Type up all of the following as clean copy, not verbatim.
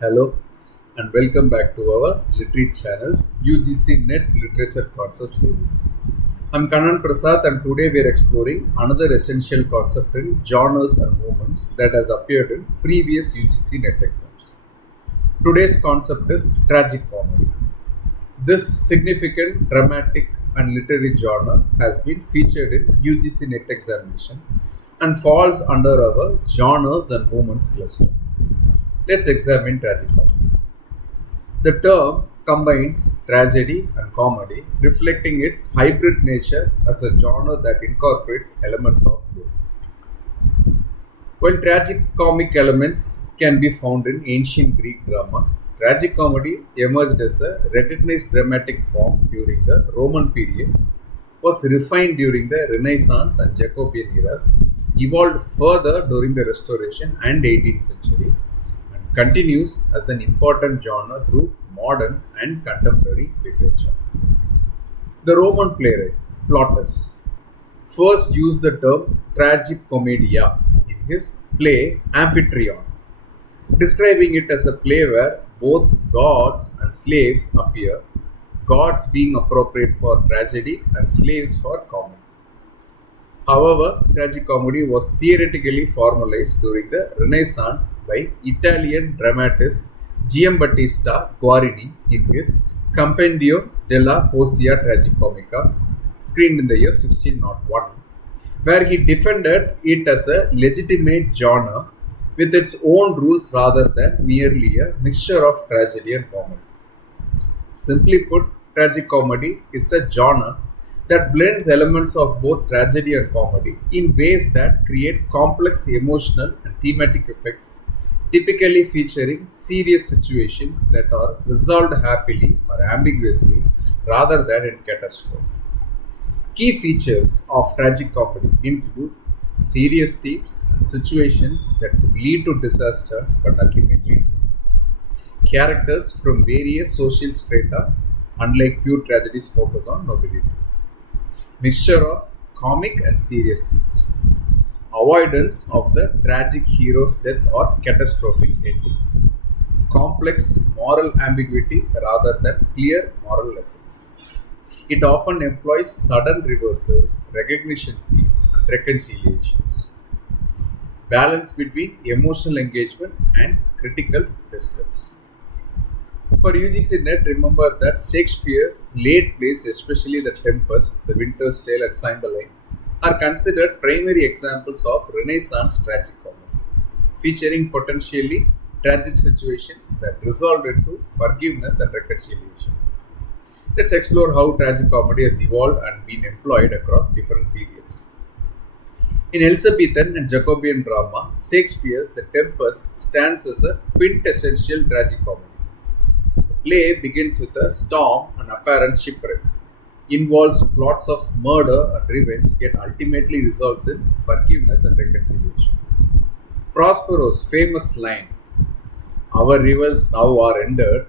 Hello and welcome back to our Literate channel's UGC NET Literature Concept Series. I'm Kanan Prasad and today we are exploring another essential concept in genres and movements that has appeared in previous UGC NET exams. Today's concept is tragicomedy. This significant dramatic and literary genre has been featured in UGC NET examination and falls under our genres and movements cluster. Let's examine tragicomedy. The term combines tragedy and comedy, reflecting its hybrid nature as a genre that incorporates elements of both. While tragicomic elements can be found in ancient Greek drama, tragicomedy emerged as a recognized dramatic form during the Roman period, was refined during the Renaissance and Jacobean eras, evolved further during the Restoration and 18th century, continues as an important genre through modern and contemporary literature. The Roman playwright Plautus first used the term tragicomedia in his play Amphitryon, describing it as a play where both gods and slaves appear, gods being appropriate for tragedy and slaves for comedy. However, tragicomedy was theoretically formalized during the Renaissance by Italian dramatist Giambattista Guarini in his Compendio della Poesia Tragicomica, screened in the year 1601, where he defended it as a legitimate genre with its own rules rather than merely a mixture of tragedy and comedy. Simply put, tragicomedy is a genre that blends elements of both tragedy and comedy in ways that create complex emotional and thematic effects, typically featuring serious situations that are resolved happily or ambiguously rather than in catastrophe. Key features of tragicomedy include serious themes and situations that could lead to disaster but ultimately don't. Characters from various social strata, unlike pure tragedies, focus on nobility. Mixture of comic and serious scenes. Avoidance of the tragic hero's death or catastrophic ending. Complex moral ambiguity rather than clear moral lessons. It often employs sudden reversals, recognition scenes, and reconciliations. Balance between emotional engagement and critical distance. For UGC NET, remember that Shakespeare's late plays, especially The Tempest, The Winter's Tale, and Cymbeline, are considered primary examples of Renaissance tragicomedy, featuring potentially tragic situations that resolved into forgiveness and reconciliation. Let's explore how tragicomedy has evolved and been employed across different periods. In Elizabethan and Jacobean drama, Shakespeare's The Tempest stands as a quintessential tragicomedy. The play begins with a storm and apparent shipwreck, involves plots of murder and revenge, yet ultimately results in forgiveness and reconciliation. Prospero's famous line, "Our rivals now are ended,"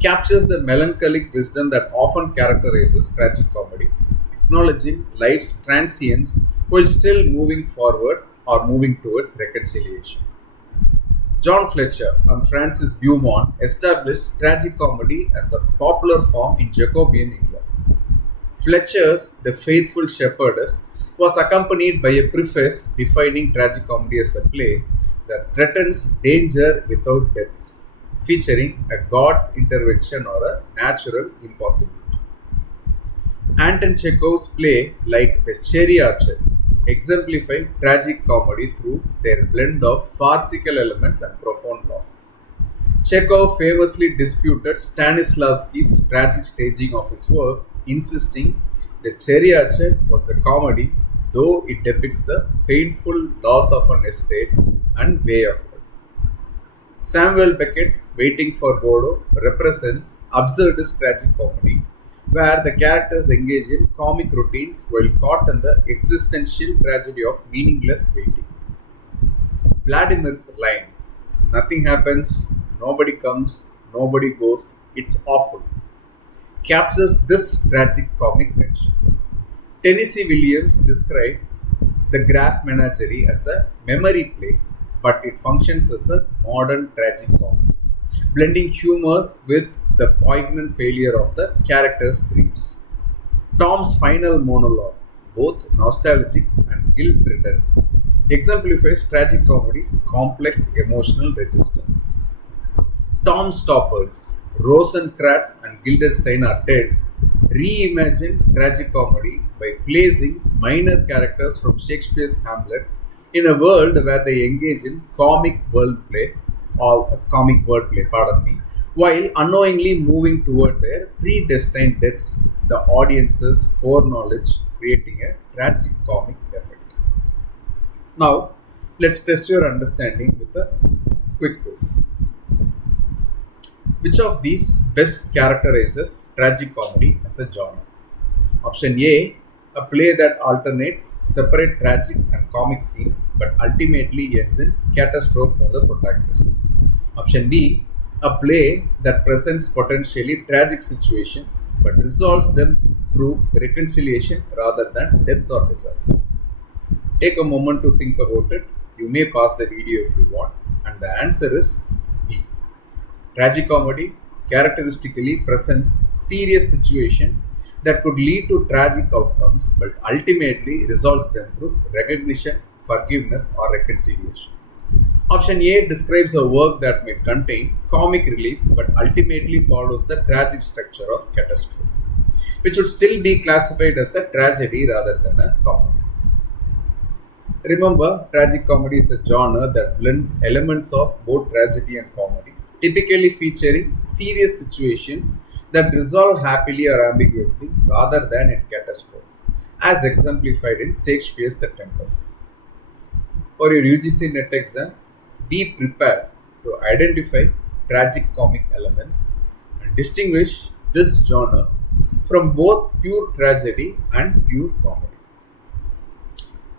captures the melancholic wisdom that often characterizes tragicomedy, acknowledging life's transience while still moving forward or moving towards reconciliation. John Fletcher and Francis Beaumont established tragicomedy as a popular form in Jacobean England. Fletcher's The Faithful Shepherdess was accompanied by a preface defining tragicomedy as a play that threatens danger without deaths, featuring a god's intervention or a natural impossibility. Anton Chekhov's play like The Charioteer exemplify tragic comedy through their blend of farcical elements and profound loss. Chekhov famously disputed Stanislavski's tragic staging of his works, insisting The Charioteer was a comedy, though it depicts the painful loss of an estate and way of life. Samuel Beckett's Waiting for Godot represents absurdist tragicomedy, where the characters engage in comic routines while caught in the existential tragedy of meaningless waiting. Vladimir's line, "Nothing happens, nobody comes, nobody goes, it's awful," captures this tragic comic tension. Tennessee Williams described The Grass Menagerie as a memory play, but it functions as a modern tragic comedy. blending humor with the poignant failure of the character's dreams. Tom's final monologue, both nostalgic and guilt-ridden, exemplifies tragicomedy's complex emotional register. Tom Stoppard's Rosencrantz and Guildenstern are dead reimagined tragicomedy by placing minor characters from Shakespeare's Hamlet in a world where they engage in comic wordplay, while unknowingly moving toward their predestined deaths, the audience's foreknowledge, creating a tragic comic effect. Now, let's test your understanding with a quick quiz. Which of these best characterizes tragicomedy as a genre? Option A, a play that alternates separate tragic and comic scenes but ultimately ends in catastrophe for the protagonist. Option B, a play that presents potentially tragic situations but resolves them through reconciliation rather than death or disaster. Take a moment to think about it. You may pause the video if you want, and the answer is B. Tragicomedy characteristically presents serious situations that could lead to tragic outcomes but ultimately resolves them through recognition, forgiveness, or reconciliation. Option A describes a work that may contain comic relief but ultimately follows the tragic structure of catastrophe, which would still be classified as a tragedy rather than a comedy. Remember, tragicomedy is a genre that blends elements of both tragedy and comedy, typically featuring serious situations that resolve happily or ambiguously rather than in catastrophe, as exemplified in Shakespeare's The Tempest. For your UGC NET exam, be prepared to identify tragic comic elements and distinguish this genre from both pure tragedy and pure comedy.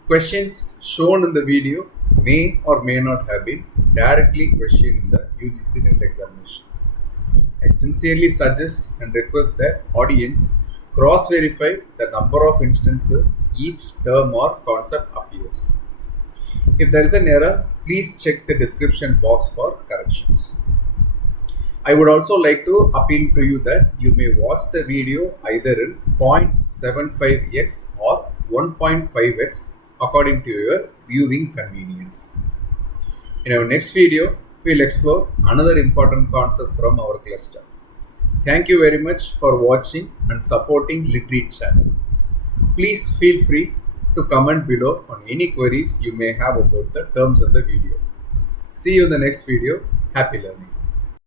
Questions shown in the video may or may not have been directly questioned in the UGC NET examination. I sincerely suggest and request that audience cross-verify the number of instances each term or concept appears. If there is an error, please check the description box for corrections. I would also like to appeal to you that you may watch the video either in 0.75x or 1.5x according to your viewing convenience. In our next video, we will explore another important concept from our cluster. Thank you very much for watching and supporting Literate channel. Please feel free to comment below on any queries you may have about the terms in the video. See you in the next video. Happy learning.